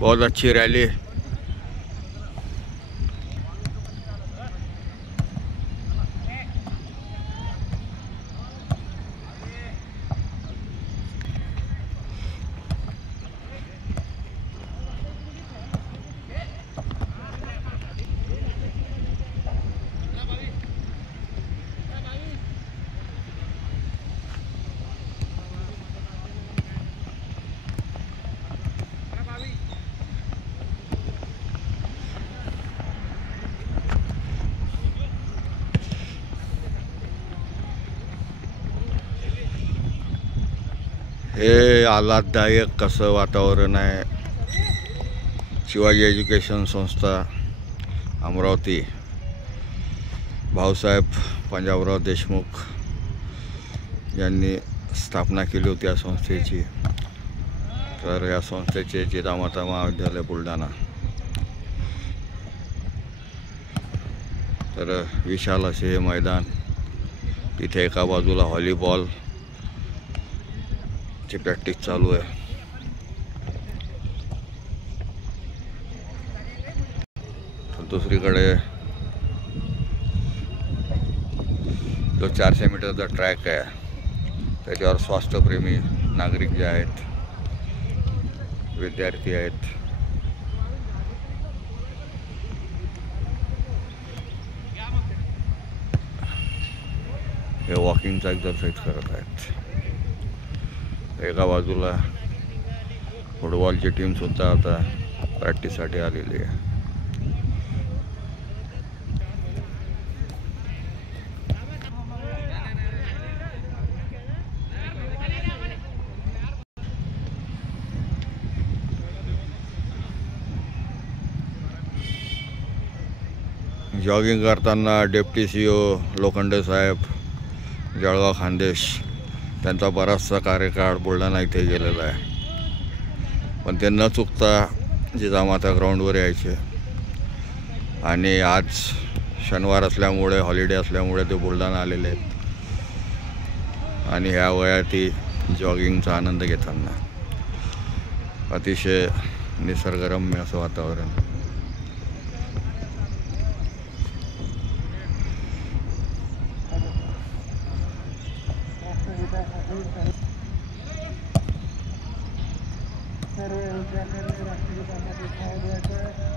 बहुत अच्छी रैली। हे आल्हाददायक असं वातावरण आहे। शिवाजी एज्युकेशन संस्था अमरावती, भाऊसाहेब पंजाबराव देशमुख यांनी स्थापना केली होती या संस्थेची। तर या संस्थेचे जिजामाता महाविद्यालय बुलढाणा। तर विशाल असे हे मैदान, तिथे एका बाजूला व्हॉलीबॉल ची प्रॅक्टिस चालू आहे। तर दुसरीकडे जो 400 मीटरचा ट्रॅक आहे त्याच्यावर स्वास्थ्यप्रेमी नागरिक जे आहेत, विद्यार्थी आहेत, हे वॉकिंगचा एक्सरसाइज करत आहेत। एका बाजूला फुटबॉलची टीम सुद्धा आता प्रॅक्टिससाठी आलेली आहे। जॉगिंग करताना डेप्टी CEO लोखंडे साहेब, जळगाव खानदेश, त्यांचा बराचसा कार्यकाळ बुलढाणा इथे गेलेला आहे। पण ते न चुकता जिजामाता ग्राउंडवर यायचे आणि आज शनिवार असल्यामुळे, हॉलिडे असल्यामुळे ते बुलढाणा आलेले आहेत आणि ह्या वयातही जॉगिंगचा आनंद घेताना अतिशय निसर्गरम्य असं वातावरण। सर्व विद्यार्थ्यांनी राष्ट्रगीतामध्ये भाग घ्यायचा।